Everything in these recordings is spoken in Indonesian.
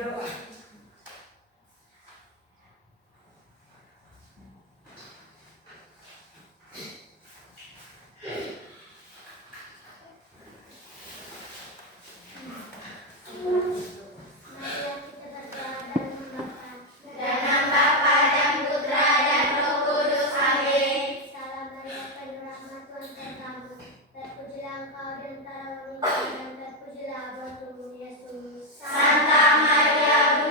berdoa. Santa Maria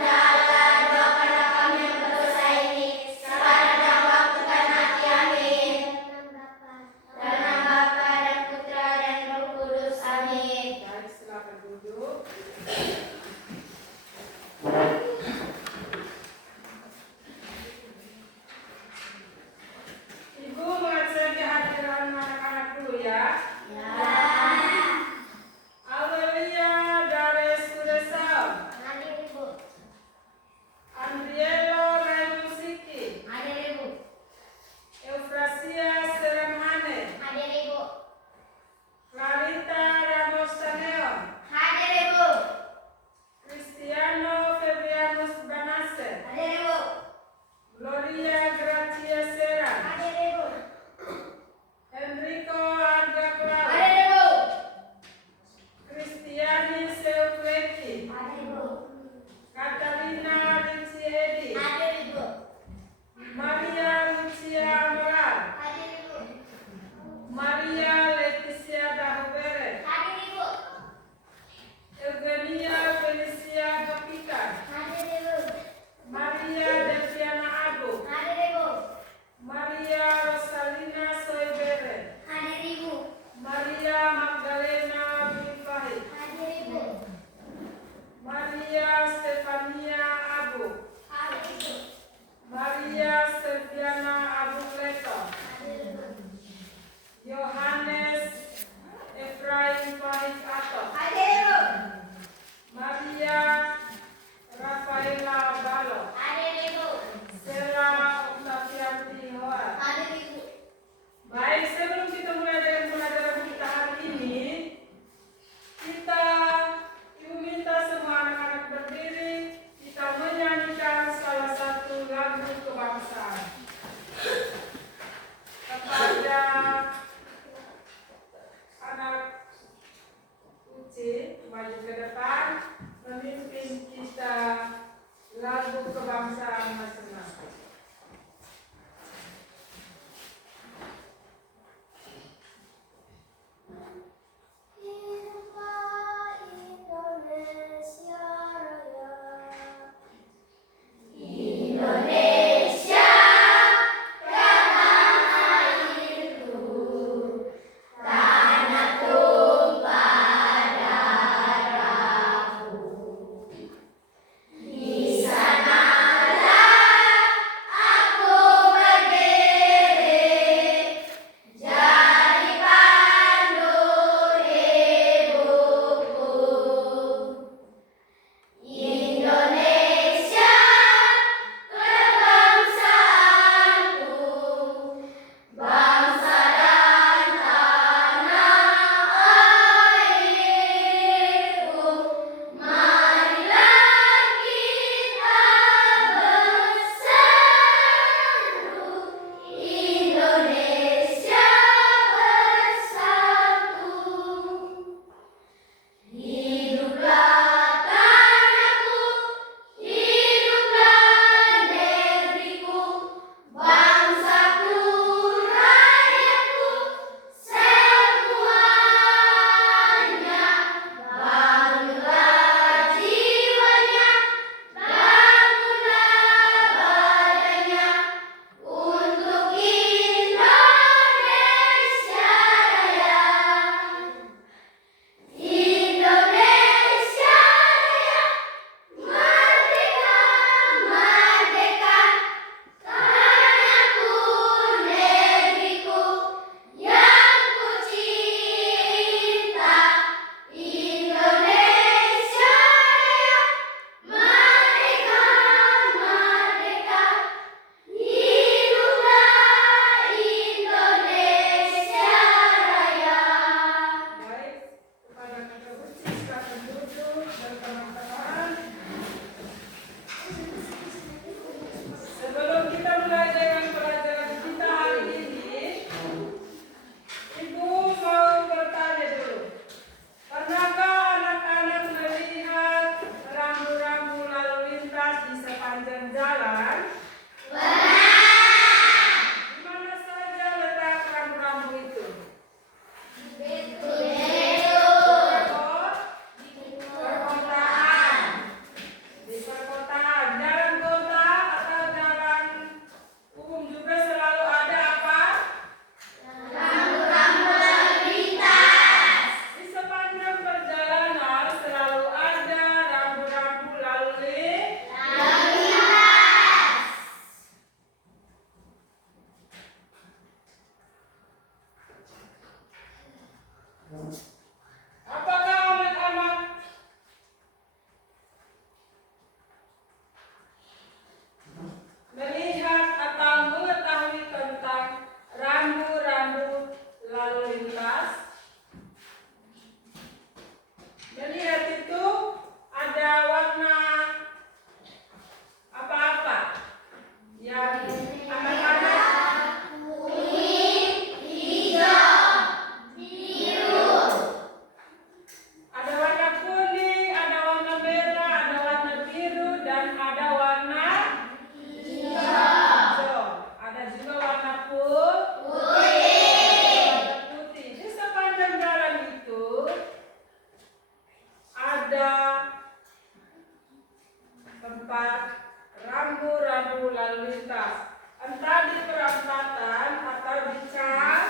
keempat, rambu-rambu lalu lintas. Entah di perempatan atau di cabang.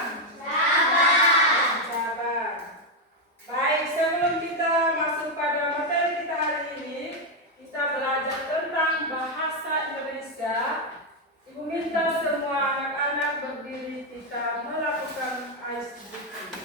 Baik, sebelum kita masuk pada materi kita hari ini, kita belajar tentang bahasa Indonesia. Ibu minta semua anak-anak berdiri, kita melakukan ice breaking.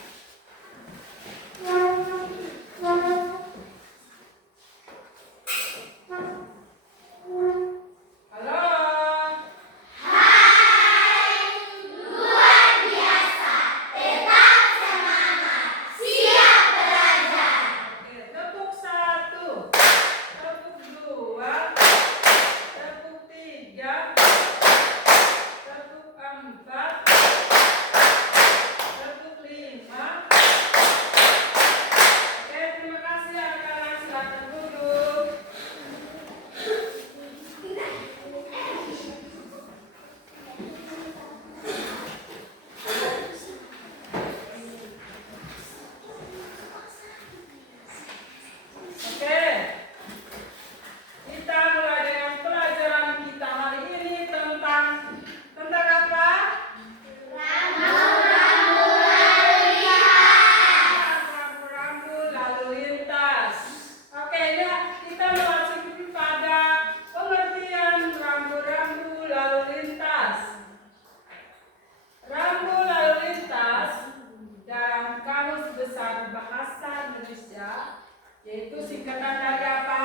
Bahasa Indonesia, yaitu singkatan dari apa?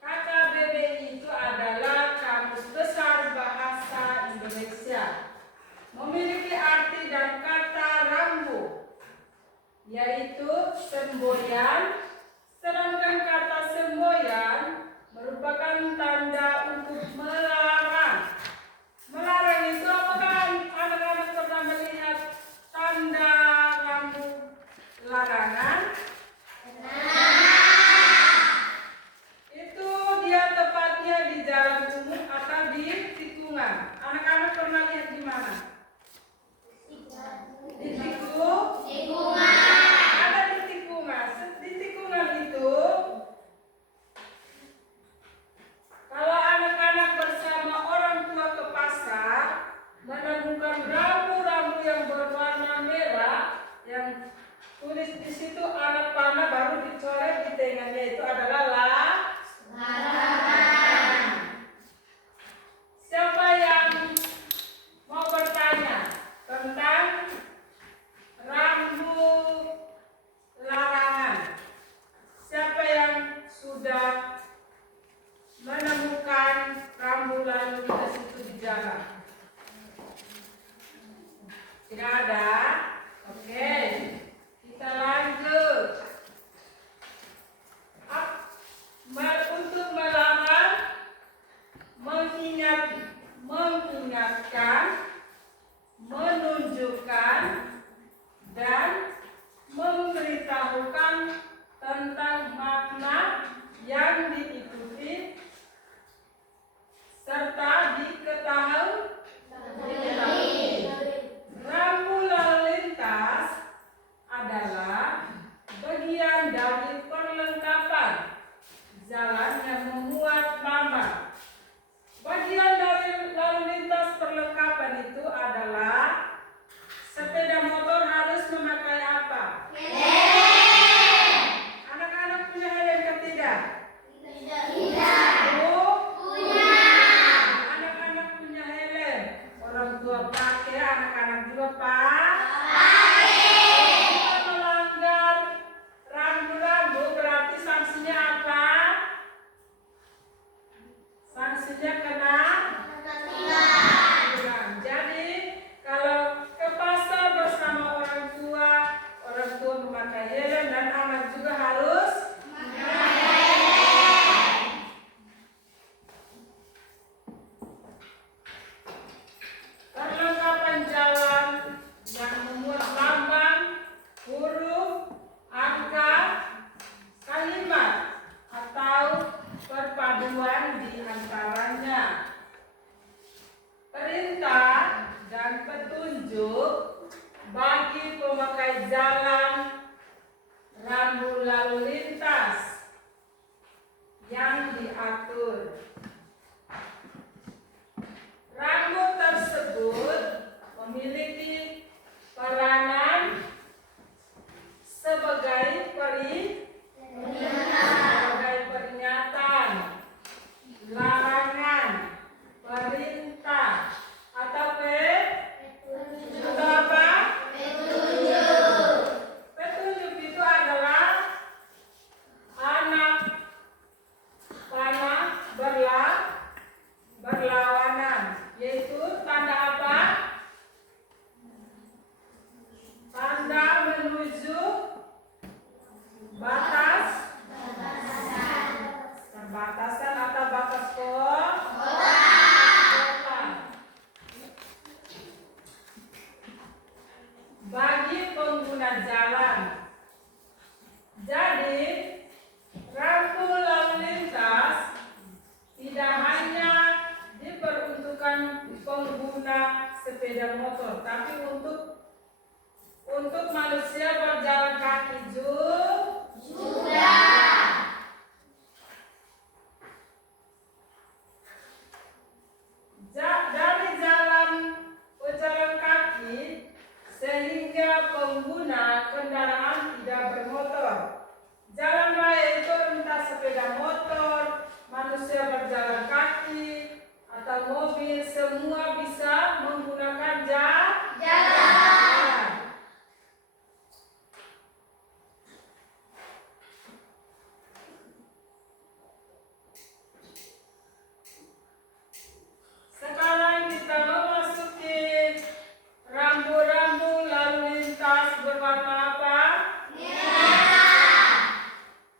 KBBI itu adalah Kamus Besar Bahasa Indonesia. Memiliki arti dan kata rambu, yaitu semboyan. Sedangkan kata semboyan merupakan tanda untuk melarang. Melarang itu apakah anak-anak pernah melihat tanda rambu larangan? Itu dia tepatnya di jalan umum atau di tikungan. Anak-anak pernah lihat di mana? Di tikungan. Ada di tikungan. Di tikungan itu, kalau anak-anak bersama orang tua ke pasar menemukan rambu-rambu yang berwarna merah, yang tulis di situ anak panah baru dicoret di tengahnya, itu adalah larangan. Siapa yang mau bertanya tentang rambu larangan? Siapa yang sudah menemukan rambu lalu lintas itu di jalan? Tidak ada? Oke, kita lanjut. Untuk melarang, mengingatkan, menunjukkan, dan memberitahukan tentang makna yang diikuti serta diketahui. Rambu lalu lintas adalah bagian dari perlengkapan jalan yang memuat nama. Bagian dari lalu lintas perlengkapan itu adalah sepeda motor harus memakai apa? Anak-anak punya helm atau tidak? Anak-anak punya helm. Orang tua pakai, anak-anak juga pakai. Jika melanggar rambu-rambu berarti sanksinya apa? Sanksinya kena tilang. Jadi kalau ke pasar bersama orang tua memakai helm dan anak juga harus memakai helm. Perlengkapan jalan yang memuat lambang, huruf, angka, kalimat atau perpaduan di antaranya. Perintah dan petunjuk bagi pemakai jalan, rambu lalu lintas, ingin semua bisa menggunakan jalan. Sekarang kita memasuki rambu-rambu lalu lintas berwarna apa? Merah.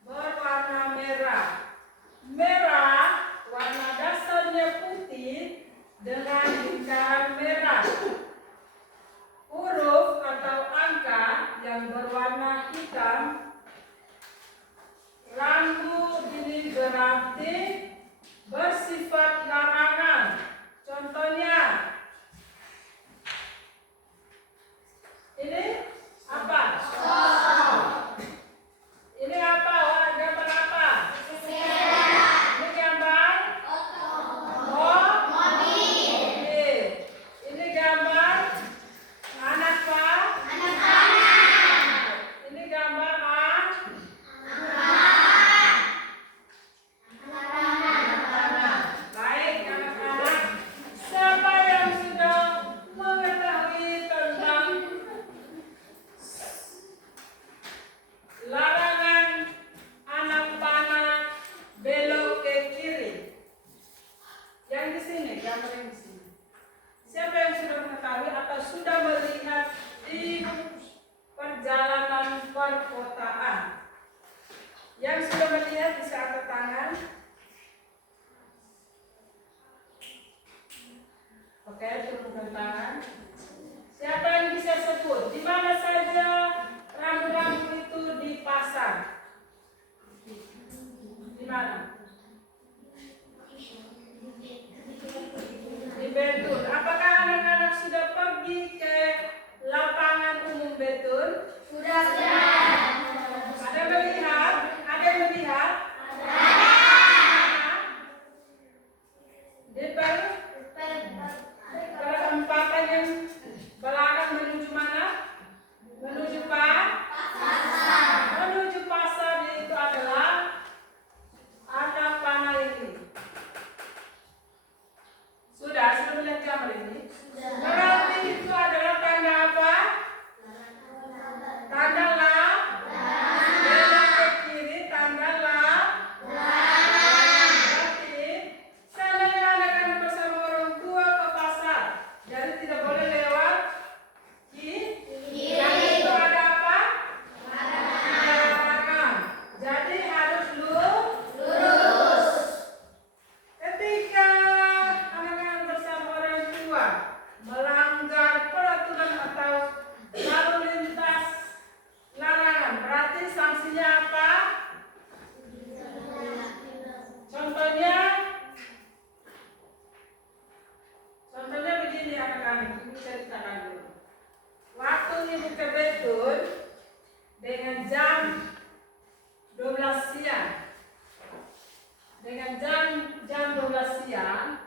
Berwarna merah. Merah warna dasarnya putih dengan lingkaran merah. Huruf atau angka yang berwarna hitam. Rambu ini berarti bersifat larangan. Contohnya, ini apa? Ini apa? Gambar apa? Ini gambar? Mobil. Ini gambar anak apa? Ini gambar baik anak-anak. Siapa yang sudah mengetahui tentang larangan anak panah belok ke kiri? Yang di sini, gambar yang di sini. Siapa yang sudah mengetahui atau sudah melihat di perjalanan perkotaan? Yang sudah melihat bisa angkat tangan. Oke, turunkan tangan. Siapa yang bisa sebut di mana saja rambu-rambu itu dipasang? Di mana? Di Betul. Apakah anak-anak sudah pergi ke lapangan umum Betul? Sudah. Ada melihat? Ada yang melihat? Di perempatan yang belakang menuju mana? Menuju pasar. Menuju pasar itu adalah anak panah ini. Sudah melihat gambar ini? Berarti itu adalah tanda apa? Tanda belok ke kiri, tanda berarti seandainya anak-anak bersama orang tua ke pasar, jadi tidak boleh lewat kiri. Itu ada apa? Larangan. Jadi harus lurus. Ketika anak-anak bersama orang tua melanggar peraturan atau lalu lintas larangan, berarti sanksinya apa? Contohnya begini anak-anak, ibu ceritakan dulu. Waktu ibu ke Betul dengan jam 12 siang. Dengan jam 12 siang,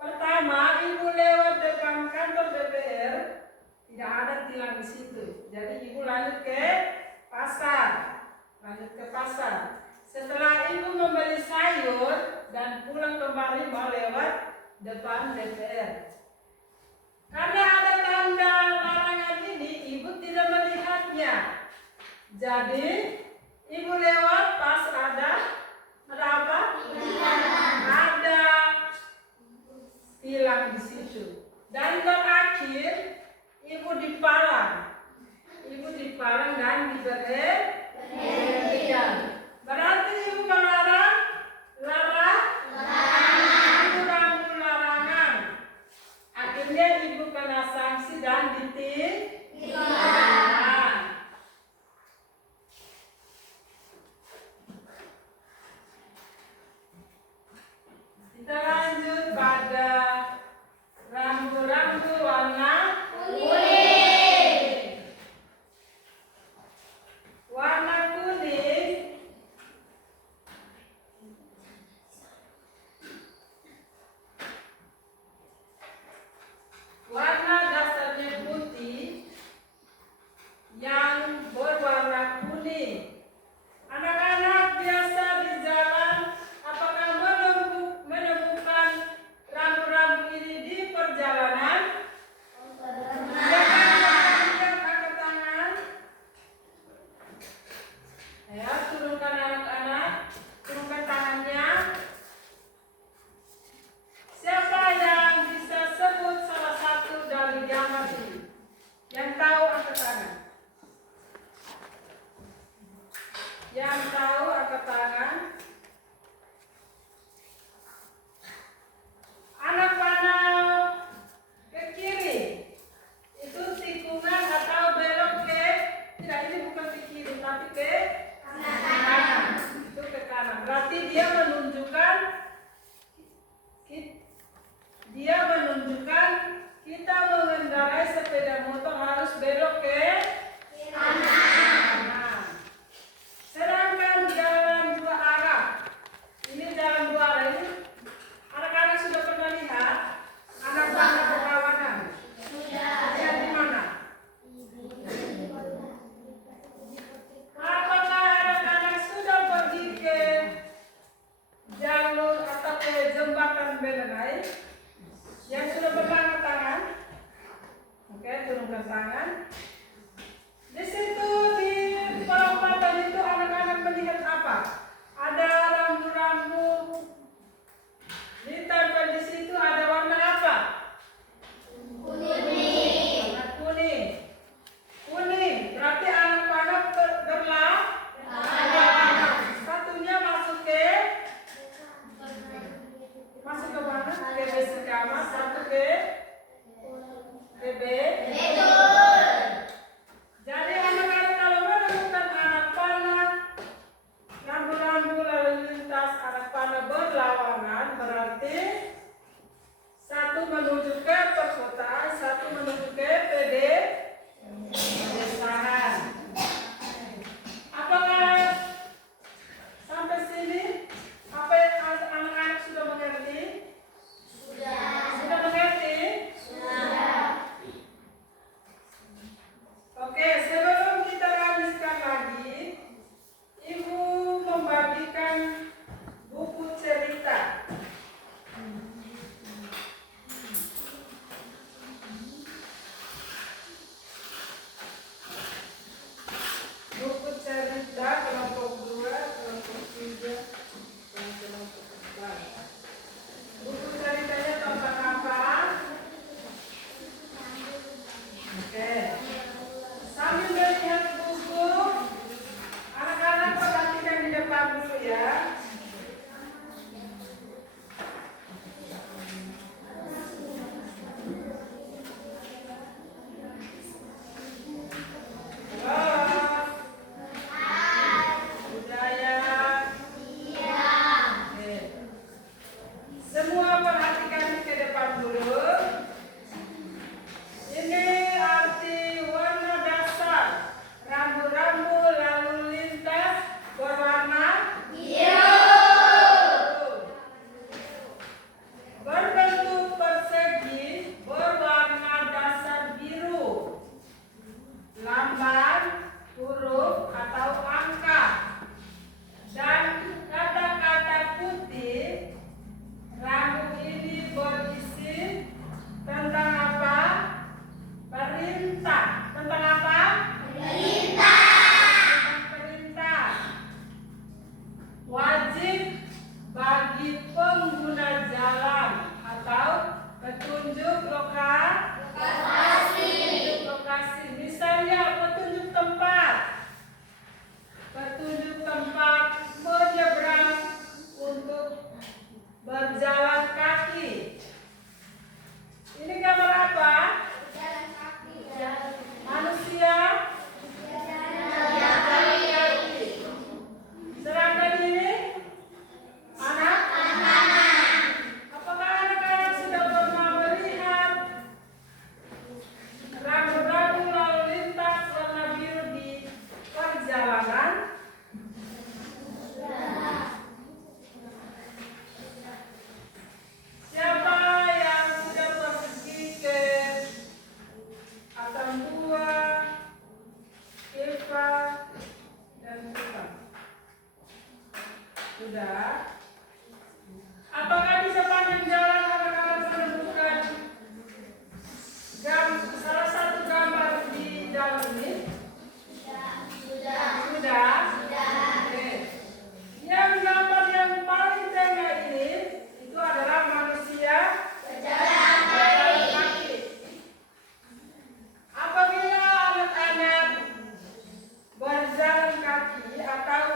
pertama ibu lewat depan kantor DPR, tidak ada tilang di situ. Jadi ibu lanjut ke pasar. Setelah ibu membeli sayur dan pulang kembali mau lewat depan DPR. Karena ada tanda larangan ini, ibu tidak melihatnya. Jadi ibu lewat pas ada apa? Ada tilang di situ. Dan terakhir ibu dipalang dan diberhentikan. Berarti ibu melarang rambu larangan. Akhirnya ibu kena sanksi dan ditilang. Yang tahu angkat tangan. Anak panah ke kiri itu tikungan atau belok ke, tidak, ini bukan ke kiri tapi ke kanan. Itu ke kanan. Berarti dia menunjukkan kita mengendarai sepeda motor harus belok ke kanan. Sedangkan jalan dua arah, ini jalan dua arah ini, anak-anak sudah pernah lihat anak panah berlawanan? Sudah. Lihat di mana? Apakah anak-anak sudah pergi ke jalur atau ke jembatan Belenai? Yang sudah berangkat tangan? Oke, turunkan tangan. Di situ di perempatan itu anak-anak melihat apa? Ada rambu-rambu. Ditempel di situ ada warna apa? Kuning. Warna kuning. Kuning. Berarti anak panah berlawanan. Satunya masuk ke mana? Ke B sekama, satu ke B. Jadi anak-anak kalau menemukan anak panah, rambu-rambu lalu lintas anak panah berlawanan, berarti satu menuju ke perkotaan, satu menuju ke pedesaan. Apakah sampai sini apa anak-anak sudah mengerti? Sudah mengerti? Oke, sebelum kita lanjutkan lagi, Ibu membagikan buku cerita. Buku cerita kelompok 2, kelompok 3, dan kelompok 4. Buku ceritanya tentang apa? Oke. Sambil melihat buku, anak-anak perhatikan di depan dulu ya. Semua perhatikan ke depan dulu. Ini arti warna dasar rambu-rambu lalu lintas berwarna biru. Berbentuk persegi berwarna dasar biru. Lambang, huruf atau angka. Dan kata-kata putih. Rambu ini berisi tentang apa? Perintah. Tentang apa? Perintah. Perintah. Wajib bagi pengguna jalan atau petunjuk lokasi. Misalnya petunjuk tempat. Petunjuk tempat menyeberang untuk berjalan kaki. Ini gambar apa? Berjalan kaki. Manusia berjalan kaki. Sedangkan ini anak-anak. Apakah anak-anak sudah pernah melihat rambu-rambu lalu lintas warna biru di perjalanan? Siapa yang sudah pergi ke Atambua, Eva, dan Tuhan? Sudah? Apakah di sepanjang jalan anak-anak menemukan salah satu gambar di jalan ini? Sudah? Oke. Yang gambar yang paling tengah ini itu adalah manusia berjalan kaki. Apabila anak-anak berjalan kaki atau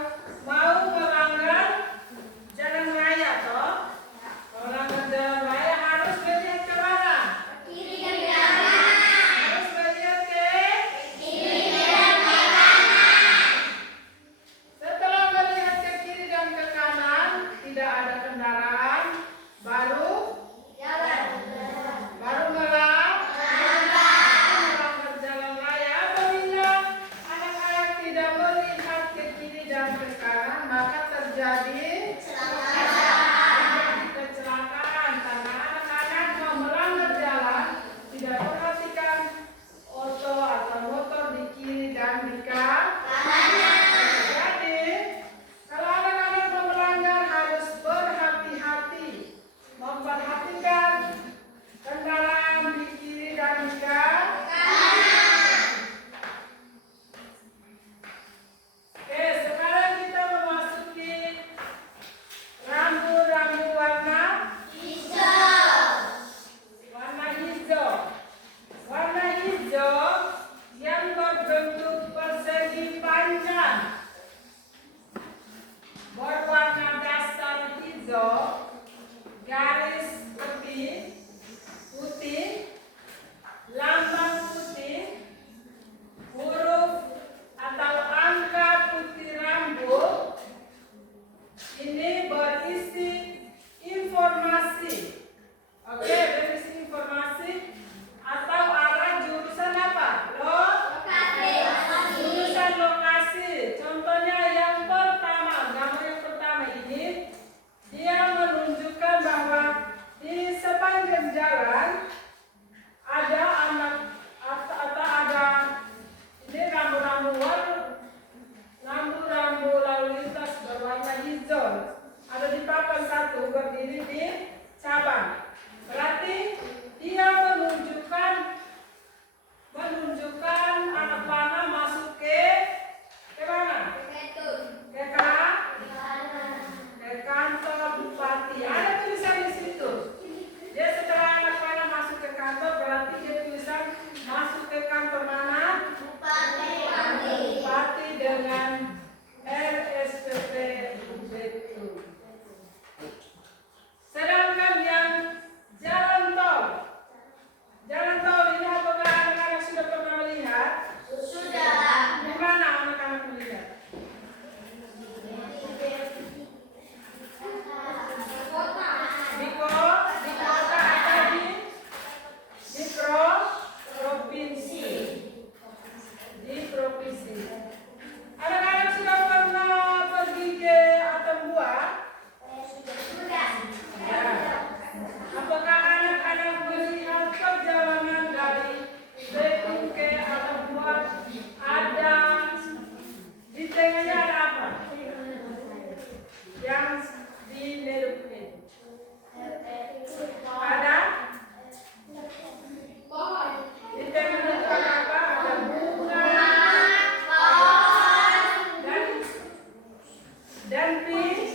dan pinang.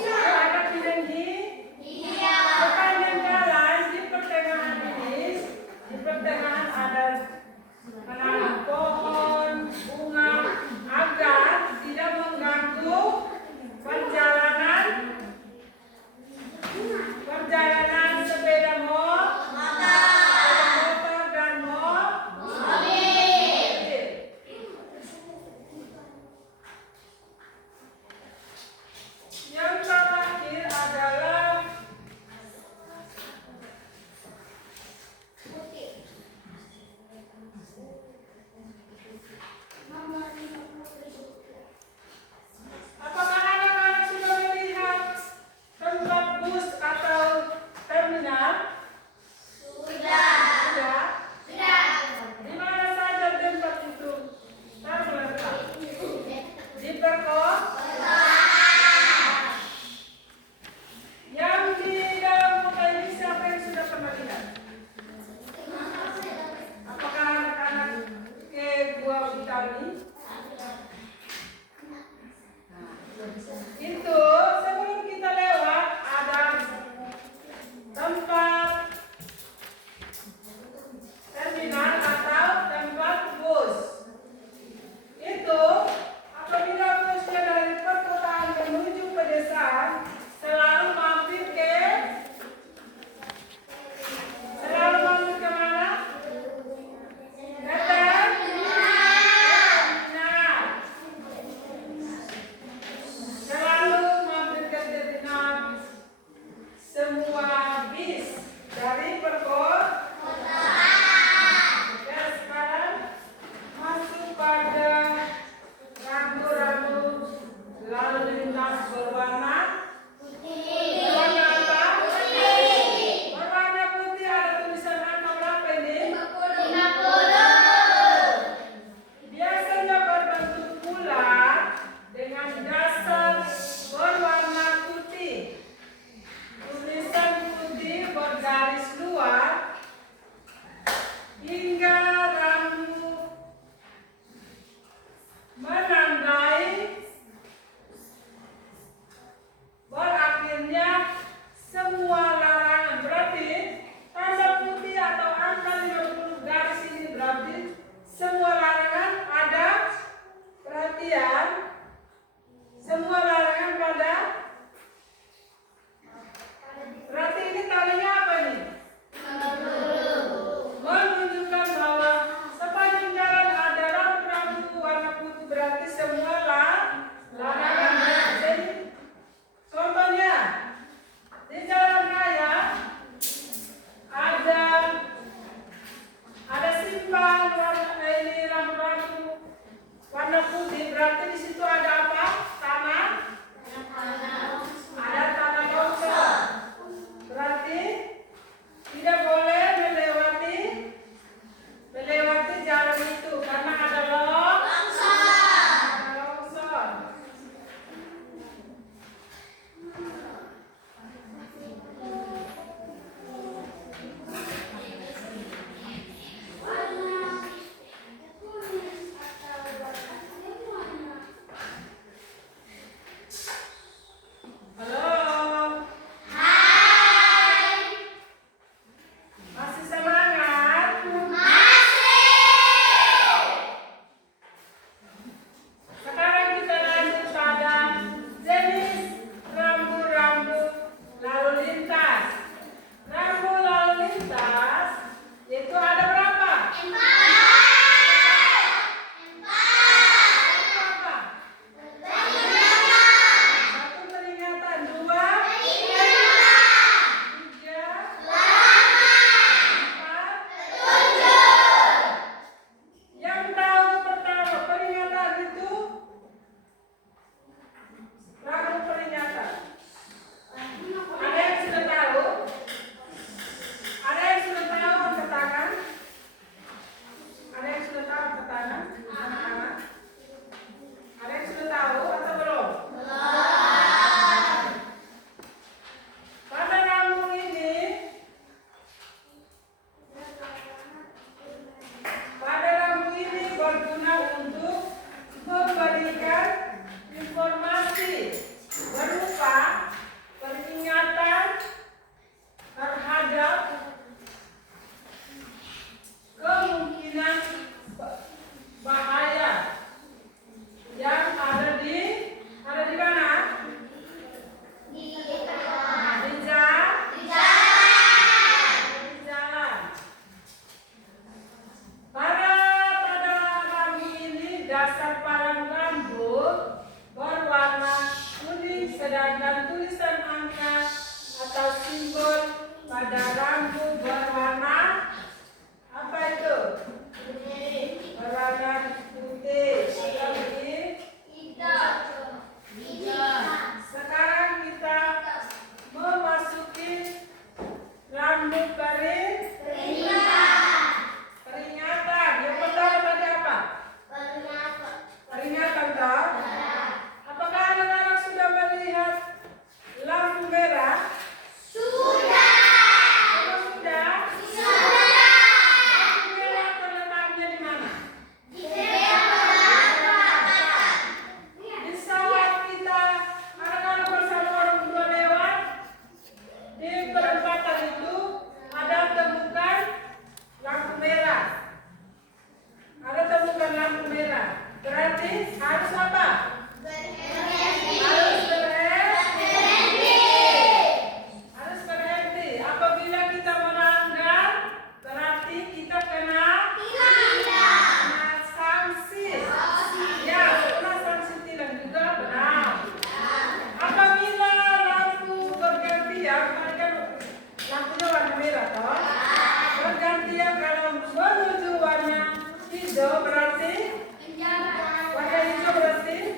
Kalau ada pinang di sepanjang jalan di pertengahan ini, di pertengahan ada menanam pohon, bunga agar tidak mengganggu perjalanan sepeda motor dan mobil. Yang terakhir adalah apakah anak-anak sudah melihat tempat bus atau terminal? Sudah. Di mana saja tempat itu terletak? Di perkotaan. Yang di dalam kota ini siapa yang sudah pernah lihat? Apakah anak-anak ke Gua Bintani? Itu sebelum kita lewat ada tempat terminal atau tempat bus. Itu apabila busnya dari perkotaan menuju pedesaan selalu mampir kemana? Ke terminal. Selalu mampir ke terminal semua bis dari perkotaan. Ya, sekarang masuk pada rambu-rambu lalu lintas berwarna putih. Berwarna apa? Putih. Berwarna putih, ada tulisan angka berapa ini? 50. Biasanya berbentuk bulat dengan dasar berwarna putih. Tulisan putih bergaris luar hingga rambu menandai berakhirnya semua larangan. Berarti tanda putih atau angka 50 garis ini berarti semua larangan ada. Perhatian, semua larangan pada. Berarti ini talinya apa nih? Menunjukkan bahwa sepanjang jalan ada rambu-rambu warna putih, berarti semua larangan. Jadi contohnya di jalan raya ada simpang warna ini rambu-rambu warna putih, berarti di situ ada apa? Tanah. Ada tanah longsor. Berarti tidak boleh melewati jalan itu karena ada longsor. berwarna kuning, sedangkan tulisan angka atau simbol pada rambu berwarna apa itu? Berwarna putih. Sekarang kita memasuki rambu peringatan. Yang pertama tadi apa? Peringatan toh? Apakah anak-anak sudah melihat lampu merah? Sudah. Lampu merah terletaknya di mana? Di saat kita anak-anak bersama orang tua lewat di perempatan itu ada temukan lampu merah. Berarti harus apa? Harus berhenti. Apabila kita melanggar, berarti kita kena sanksi. Ya, kena sanksi tilang juga benar. Apabila lampu bergantian, kan lampunya warna merah toh? Bergantian kalau menuju warna hijau berarti warna hijau berarti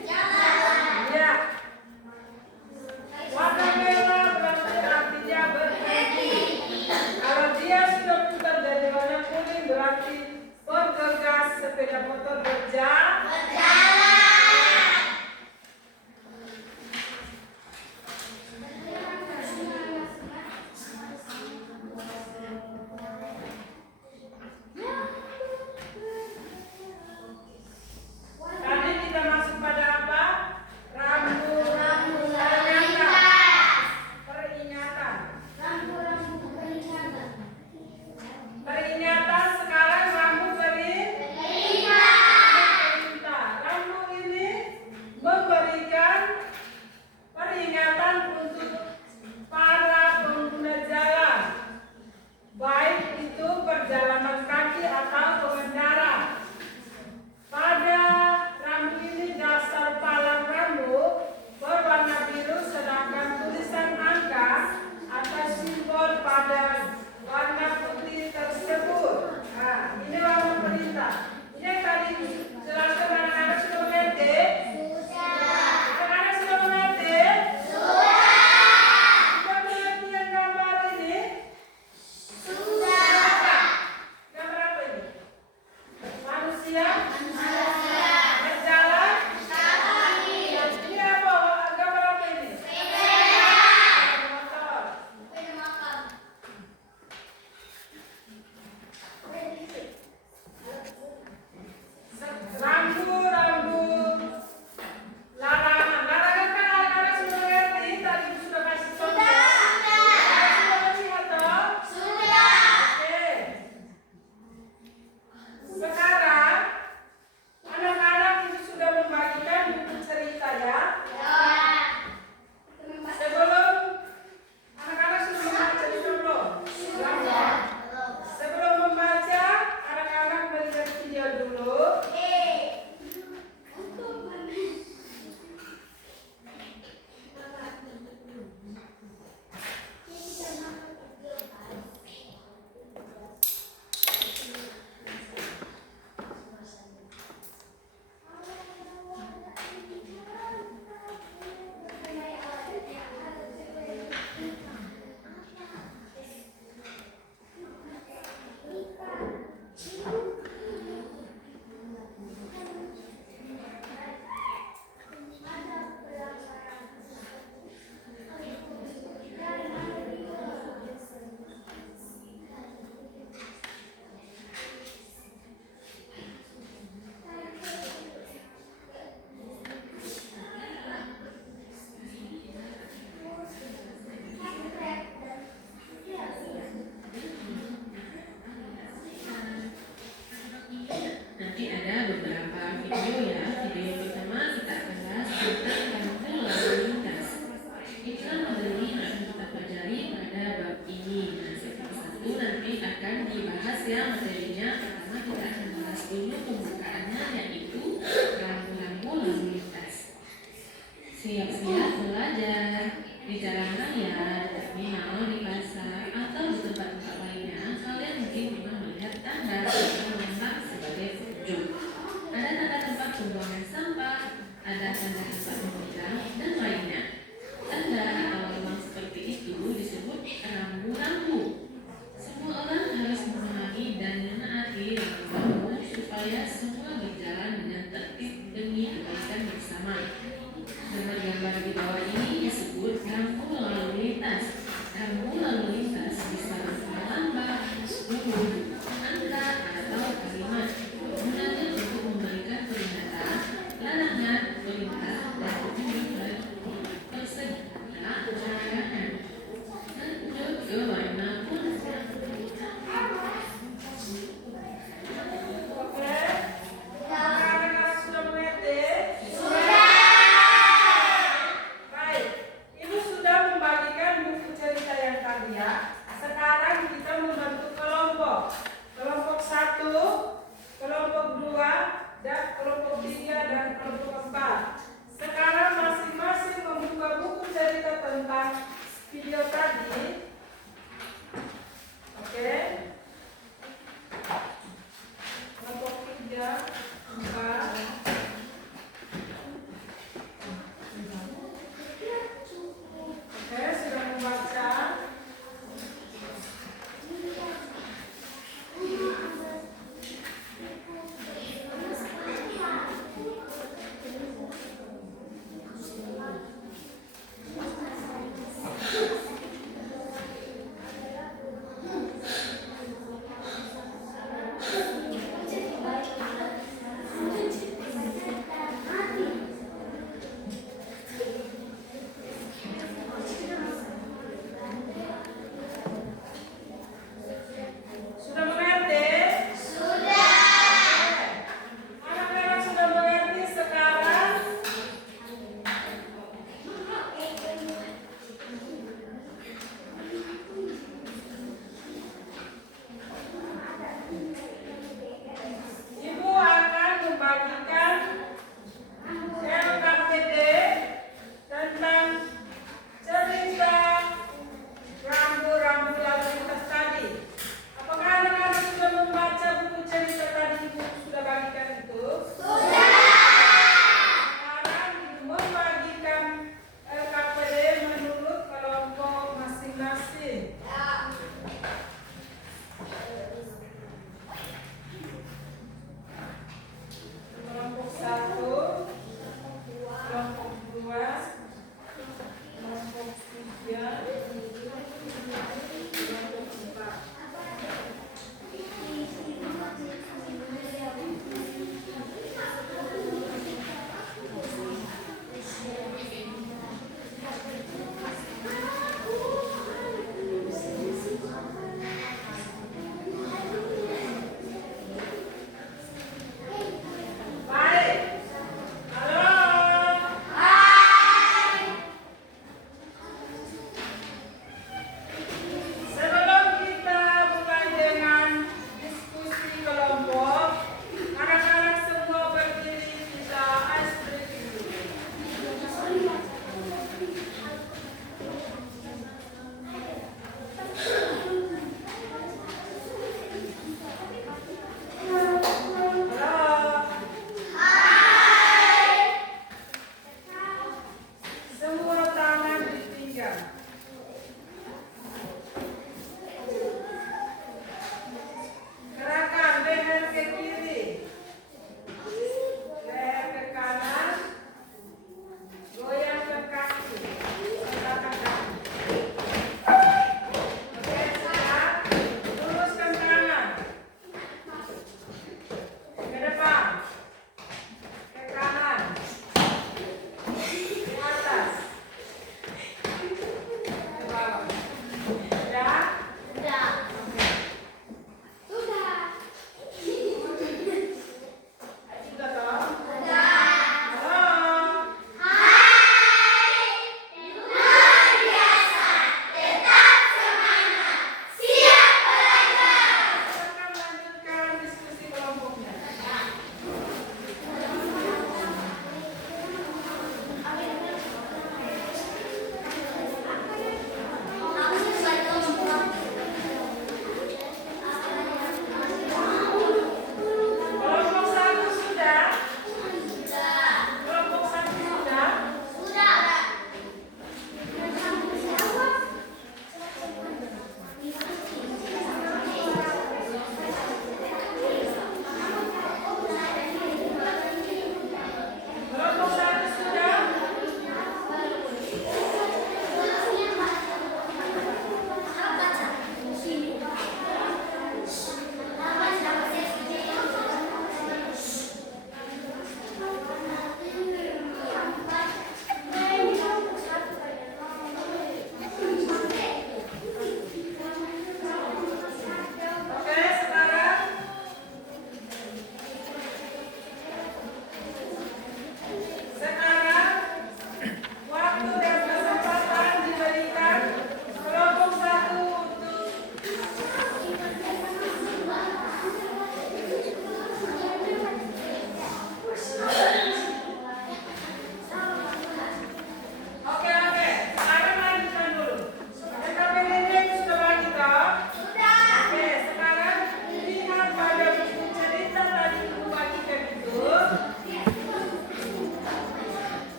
ada tanda tempat memegang, dan lainnya. Tanda atau ruang seperti itu disebut rambu-rambu. Semua orang harus memahami dan menaati rambu-rambu supaya semua berjalan dengan tertib demi kebaikan bersama. Gambar di bawah ini disebut rambu lalu lintas. Rambu lalu lintas bisa berupa lambang, huruf, angka, atau kalimat. Gunanya untuk memberikan peringatan, larangan, perintah, dan petunjuk persegera larangan. Lanjut ke warna kuning. Oke. Apakah sudah mengerti? Baik, Ibu sudah membagikan buku cerita yang tadi ya. Sekarang kita membentuk kelompok. Kelompok 1, kelompok 2, dan kelompok 3 dan kelompok 4. Sekarang masing-masing membuka buku cerita tentang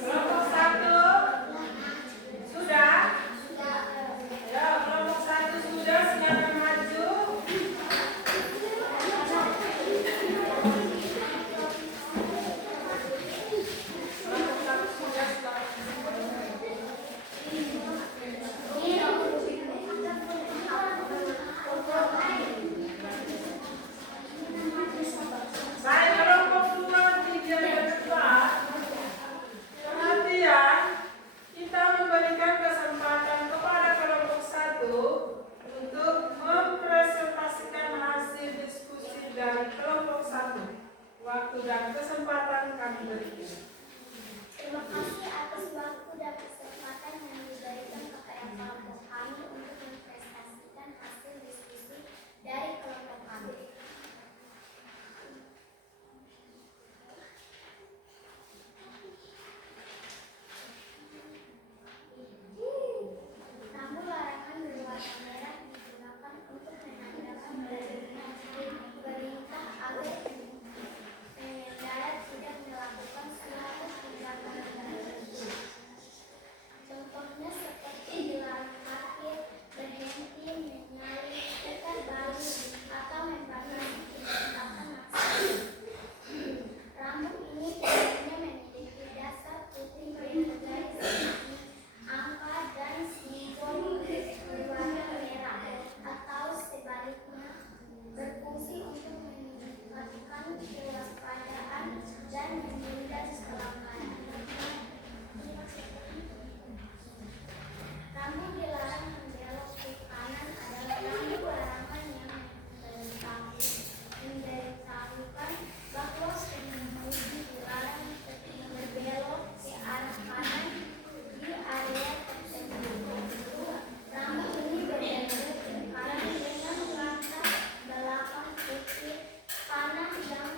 Kelompok satu sudah? Ya, kelompok satu sudah, silakan maju. Kelompok satu sudah, silakan baik, kelompok 2, 3, dan 4. Perhatian, kita memberikan kesempatan kepada kelompok 1 untuk mempresentasikan hasil diskusi dari kelompok 1. Waktu dan kesempatan kami berikan. Terima kasih atas waktu dan kesempatan yang diberikan kepada kelompok kami untuk mempresentasikan hasil diskusi dari kelompok kami. Rambu larangan berwarna merah digunakan untuk menandakan perintah agar pengendara tidak melakukan suatu tindakan tertentu. Contohnya seperti dilarang parkir, berhenti, menyalip, putar balik, atau membatasi tindakan maksimal. Rambu ini biasanya memiliki dasar putih bergaris segi, angka, dan simbol berwarna merah, atau sebaliknya berfungsi untuk meningkatkan kewaspadaan dan menghindar kecelakaan. Rambu dilarang membelok ke kanan adalah rambu larangan yang memberitahukan bahwa pengemudi dilarang berbelok ke arah kanan di area tertentu. Rambu ini berbeda karena dengan warna belakang putih, panah yang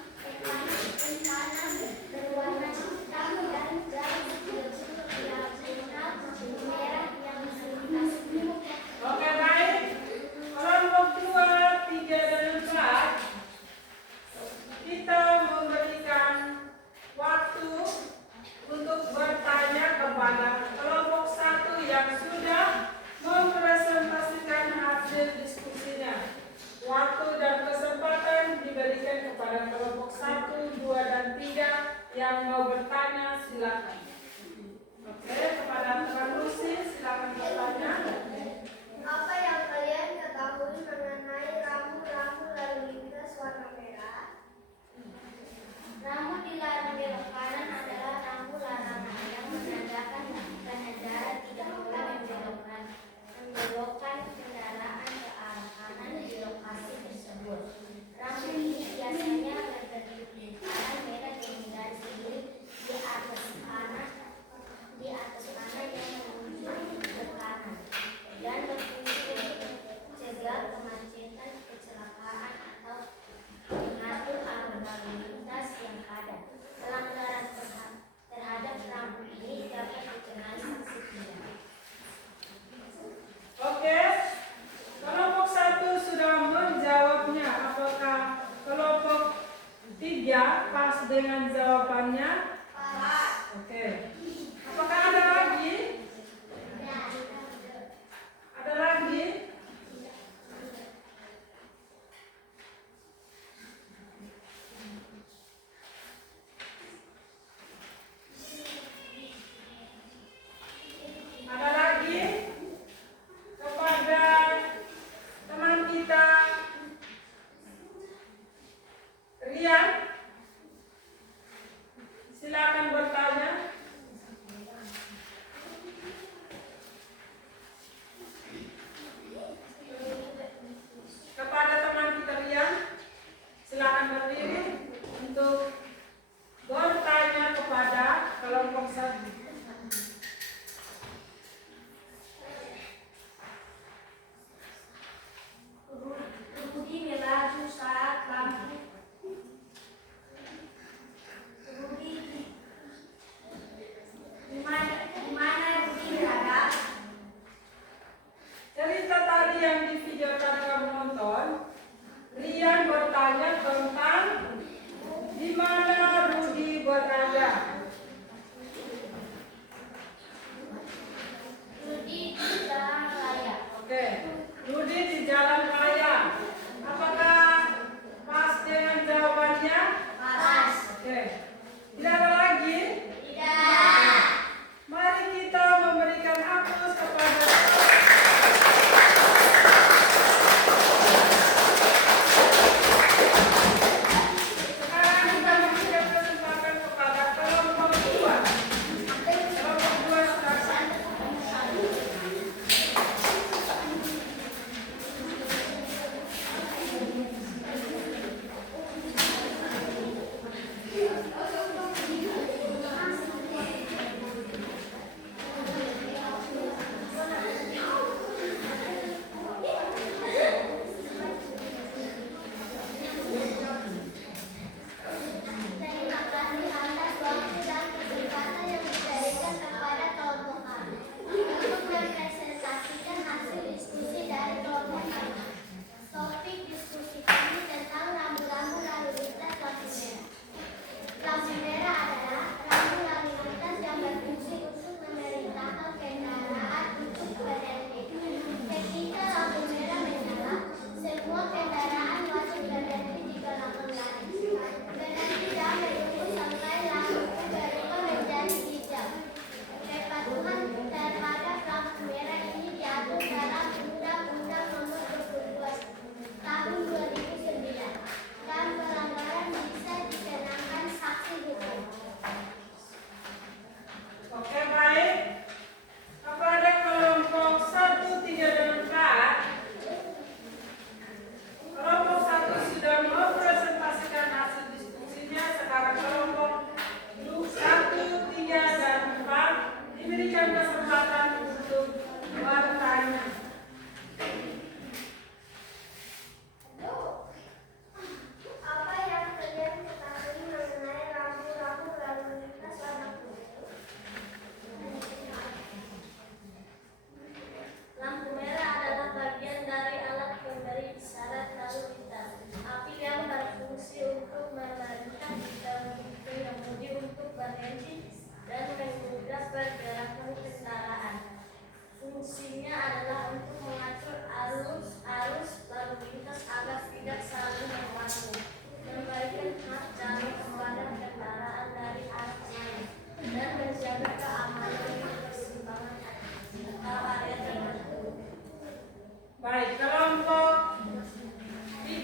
panah berwarna hitam, dan garis diagonal merah yang melintasi. Oke, baik. Kelompok 2, 3, dan 4. Kita memberikan waktu untuk bertanya kepada kelompok 1 yang sudah mempresentasikan hasil diskusinya. Waktu dan kesempatan diberikan kepada kelompok 1, 2, dan 3 yang mau bertanya, silakan. Oke, kepada Tuan Lucy, silakan bertanya. Apa yang kalian ketahui mengenai rambu-rambu lalu lintas warna merah? Rambu dilarang belok kanan adalah rambu larangan yang menandakan pengendara tidak boleh membelokkan kendaraan ke arah kanan di lokasi tersebut. Rambu ini biasanya berbentuk lingkaran merah dengan garis biru di atas kanan yang menuju ke kanan, dan berfungsi untuk mencegah kemacetan, kecelakaan, atau mengatur arus lalu lintas yang padat. Pelanggaran terhadap rambu ini dapat dikenai sanksi pidana. Oke, kelompok 1 sudah menjawabnya. Apakah kelompok 3 pas dengan jawabannya? Oke. Apakah ada lagi? Ada lagi? Ada lagi? Kepada teman kita Rian,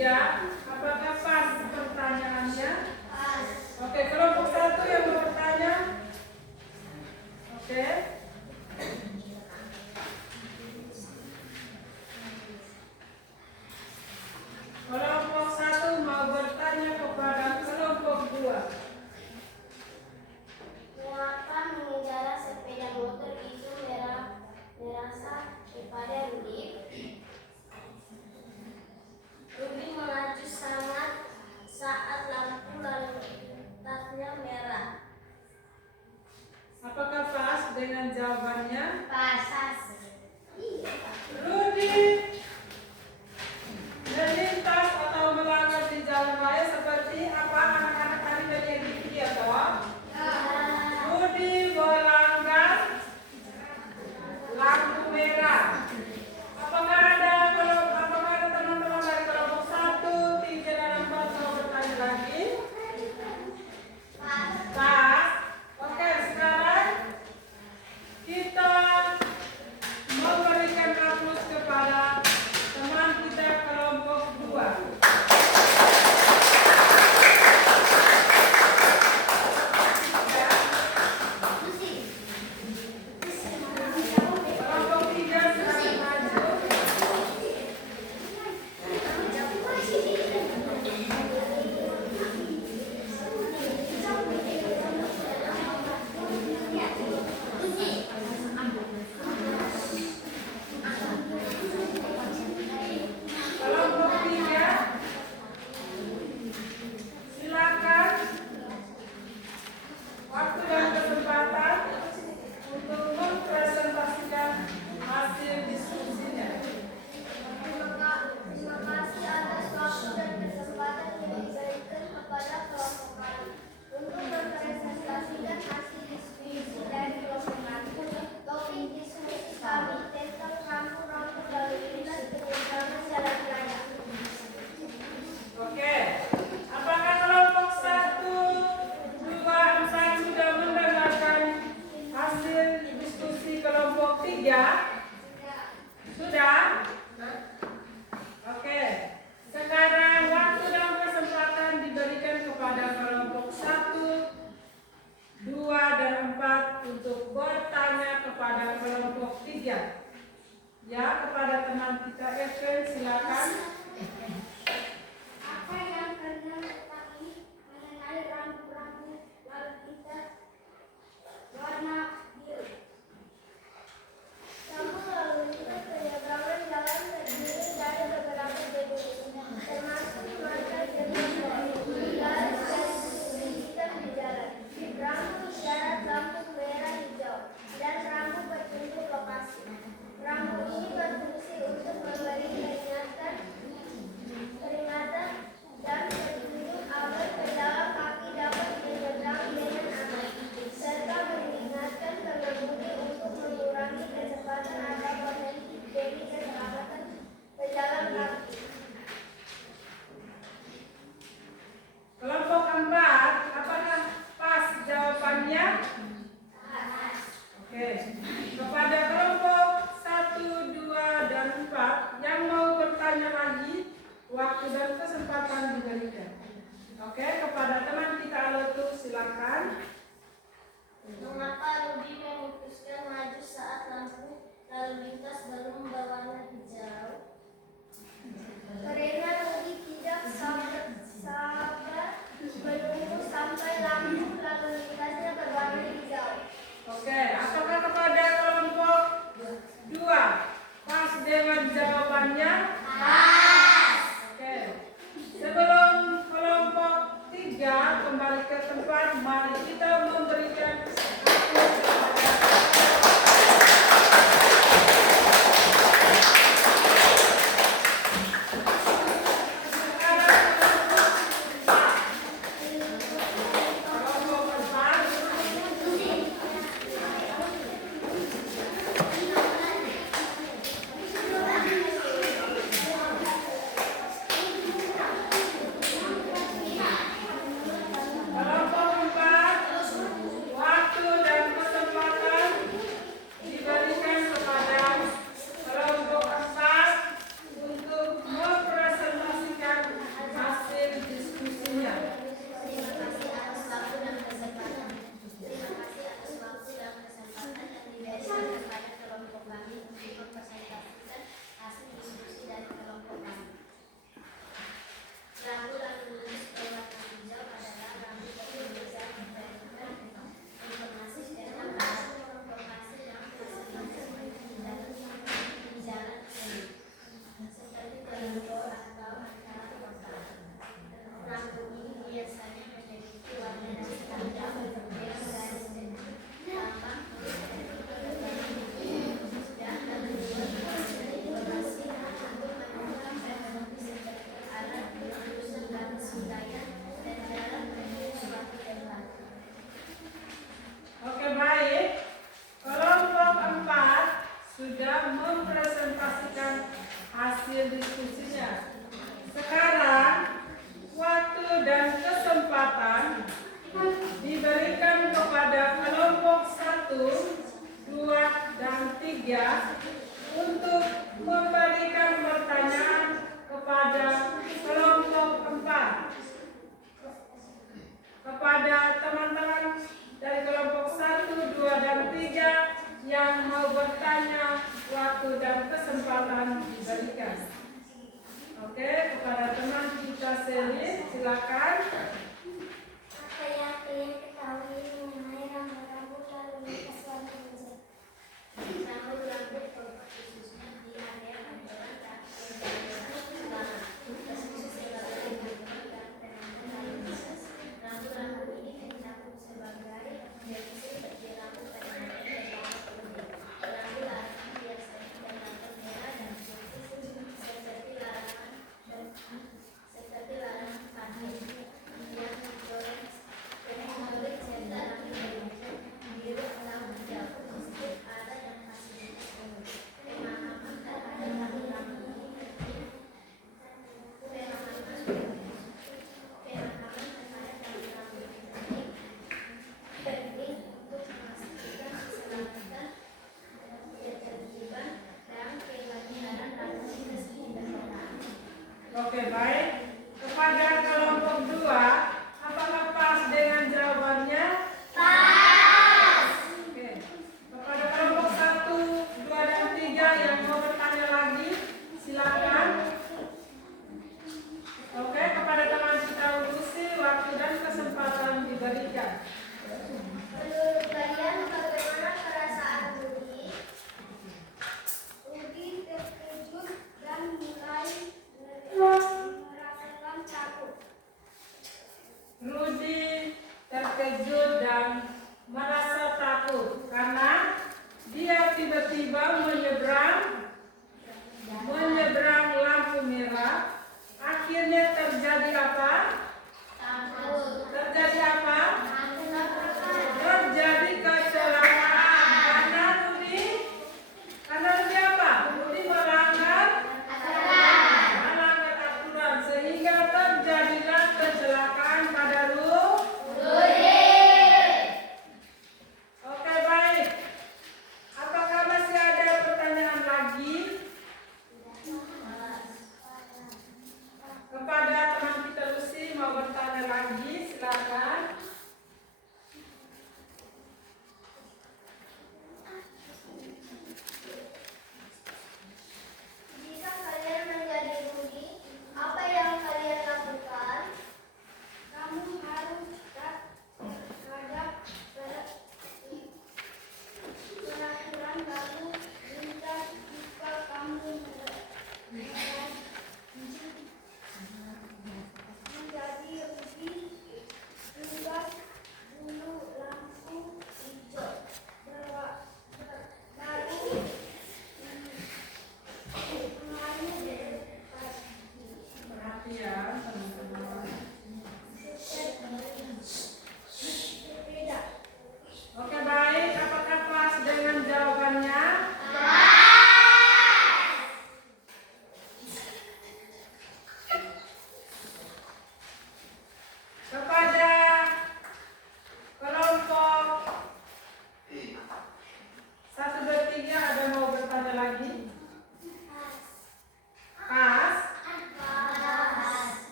3, apakah pas pertanyaannya? Oke, kelompok 1 yang mau bertanya. Oke. Kelompok 1 mau bertanya kepada kelompok 2. Mengapa mengendarai sepeda motor itu merasa kepada Rudi? Rudi melaju sangat saat lampu lalu lintasnya merah. Apakah pas dengan jawabannya? Pasas. Rudi melintas atau melanggar di jalan raya seperti apa anak-anak tadi dari yang dipilih atau? Rudi melanggar lampu merah. Apakah ada teman-teman dari kelompok 1, 3, dan 4 mau bertanya lagi? Pas. Oke, sekarang kita memberikan aplaus kepada teman kita kelompok 2. Kelompok 3 silakan maju. Kelompok 3 silakan waktu dan kesempatan untuk mempresentasikan hasil diskusinya. Terima kasih atas waktu dan kesempatan yang diberikan kepada kelompok kami untuk mempresentasikan hasil diskusi dari kelompok kami. Topik diskusi kami tentang rambu-rambu lalu lintas penyeberangan jalan raya. Oke, apakah kelompok 1, 2, 4 sudah mendengarkan hasil diskusi kelompok 3? Sudah? Oke, sekarang waktu dan kesempatan diberikan kepada kelompok 1, 2, dan 4 untuk bertanya kepada kelompok 3. Ya, kepada teman kita Evan, silakan. Apa yang kalian ketahui mengenai rambu-rambu lalu lintas warna biru? Rambu lalu lintas penyeberangan jalan terdiri dari beberapa jenis, termasuk marka jenis garis hitam di jalan, rambu isyarat lampu merah hijau, dan rambu petunjuk lokasi. Rambu ini berfungsi untuk memberi peringatan dan petunjuk agar pejalan kaki dapat menyeberang dengan aman, serta mengingatkan pengemudi untuk mengurangi kecepatan atau potensi terjadi keselamatan pejalan kaki. Kelompok 4, apakah pas jawabannya? Oke, kepada kelompok 1, 2, dan 4 yang mau bertanya lagi, waktu dan kesempatan diberikan. Oke, kepada teman kita Alotu, silakan. Mengapa Rudi memutuskan maju saat lampu lalu lintas belum berwarna hijau? Karena Rudi tidak sabar menunggu sampai lampu lalu lintasnya berwarna hijau. Oke, apakah kepada kelompok 2 pas dengan jawabannya? Oke, sebelum kelompok 3 kembali ke tempat, mari kita memberikan aplaus kelompok 4 hasil diskusinya. Sekarang waktu dan kesempatan diberikan kepada kelompok 1, 2, dan 3 untuk memberikan pertanyaan kepada kelompok 4. Kepada teman-teman dari kelompok 1, 2, dan 3 yang mau bertanya, waktu dan kesempatan diberikan. Oke, kepada teman kita Selin, silakan. Apa yang kalian ketahui mengenai rambu-rambu lalu lintas warna hijau? Rambu-rambu khususnya di area pancoran trafik khusus sebagai dan penanda lalu lintas. Rambu-rambu ini mencakup sebagai definisi seperti lampu peringatan dan lampu kuning. Lampu larangan biasanya dan lampu merah dan putih seperti larangan parkir yang mencoreng serta lampu biru lampu jauh masjid ada dan fasilitas umum. Pemahaman terhadap lampu-lampu ini penting. Pemahaman terhadap lampu-lampu ini penting untuk memastikan keselamatan, ketertiban, dan kelancaran lalu lintas di kendaraan. Oke, baik.